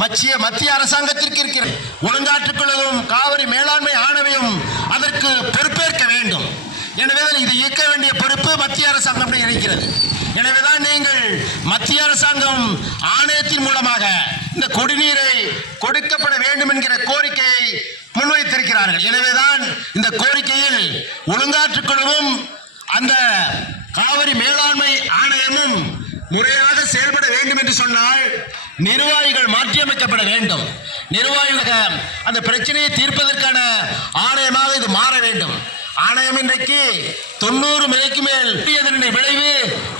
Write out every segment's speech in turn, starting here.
மத்திய மத்திய அரசாங்கத்திற்கு இருக்கிற ஒழுங்காற்றுக்குழுவும் காவிரி மேலாண்மை ஆணையம் அதற்கு பொறுப்பேற்க வேண்டும். எனவேதான் இதை இயக்க வேண்டிய பொறுப்பு மத்திய அரசாங்கம் இருக்கிறது. எனவேதான் நீங்கள் மத்திய அரசாங்கம் ஆணையத்தின் மூலமாக இந்த குடிநீரை கொடுக்கப்பட வேண்டும் என்கிற கோரிக்கையை முன்வைத்திருக்கிறார்கள். எனவேதான் இந்த கோரிக்கையில் ஒழுங்காற்றுக்குழுவும் அந்த காவிரி மேலாண்மை ஆணையமும் முறையாக செயல்பட வேண்டும் என்று சொன்னால் நிர்வாகிகள் மாற்றியமைக்கப்பட வேண்டும். நிர்வாகிகள் அந்த பிரச்சனையை தீர்ப்பதற்கான ஆணையமாக இது மாற வேண்டும். ஆணையம் இன்றைக்கு தொண்ணூறு மில்லிக்கு மேல் அதனுடைய விளைவு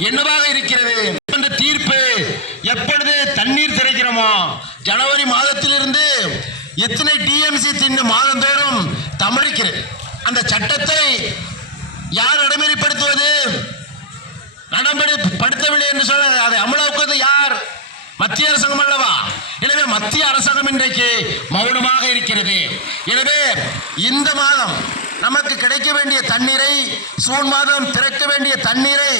என்னவாக இருக்கிறது? என்ற தீர்ப்பு எப்பொழுது தண்ணீர் திறக்கிறோமோ? ஜனவரி மாதத்திலிருந்து எத்தனை டிஎம்சி தின்னு மாதந்தோறும் தமிழுக்கு அந்த சட்டத்தை யார் நடைமுறைப்படுத்துவது? நடைமுறைப்படுத்தவில்லை என்று சொல்ல அதை அமலாக்குவது யார் மத்திய அரசாங்கம் அல்லவா? எனவே மத்திய அரசாங்கம் இன்றைக்கு மௌனமாக இருக்கிறது. எனவே இந்த மாதம் நமக்கு கிடைக்க வேண்டிய தண்ணீரை சூன் மாதம் திறக்க வேண்டிய தண்ணீரை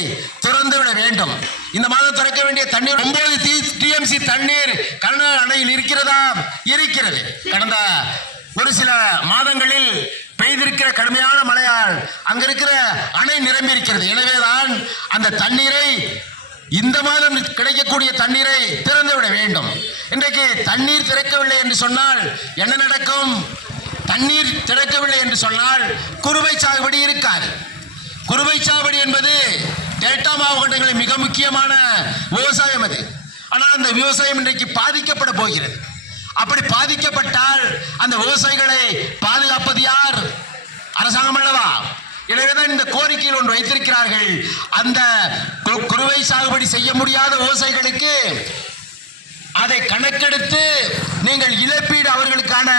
திறந்துவிட வேண்டும். இந்த மாதம் திறக்க வேண்டிய தண்ணீர் ஒன்பது டிஎம்சி தண்ணீர் கர்நாடக அணையில் இருக்கிறதா? இருக்கிறது. கடந்த ஒரு சில மாதங்களில் பெய்திருக்கிற கடுமையான மழையால் அங்க இருக்கிற அணை நிரம்பி இருக்கிறது எனவேதான் அந்த தண்ணீரை இந்த மாதம் கிடைக்கக்கூடிய தண்ணீரை திறந்து விட வேண்டும். இன்றைக்கு தண்ணீர் திறக்கவில்லை என்று சொன்னால் என்ன நடக்கும்? தண்ணீர் திறக்கவில்லை என்று சொன்னால் குறுவை சாகுபடி இருக்காது. குறுவை சாகுபடி என்பது டெல்டா மாவட்டங்களில் மிக முக்கியமான விவசாயம் அது. ஆனால் அந்த விவசாயம் இன்றைக்கு பாதிக்கப்பட போகிறது. அப்படி பாதிக்கப்பட்டால் அந்த விவசாயிகளை பாதுகாப்பது யார் அரசாங்கம் அல்லவா எனவேதான் இந்த கோரிக்கையில் ஒன்று வைத்திருக்கிறார்கள். அந்த குறுவை சாகுபடி செய்ய முடியாத விவசாயிகளுக்கு அதை கணக்கெடுத்து நீங்கள் இழப்பீடு அவர்களுக்கான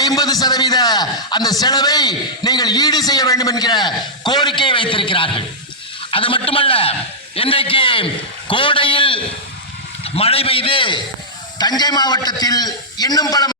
ஐம்பது சதவீத அந்த செலவை நீங்கள் ஈடு செய்ய வேண்டும் என்கிற கோரிக்கை வைத்திருக்கிறார்கள். அது மட்டுமல்ல இன்றைக்கு கோடையில் மழை பெய்து தஞ்சை மாவட்டத்தில் இன்னும் பல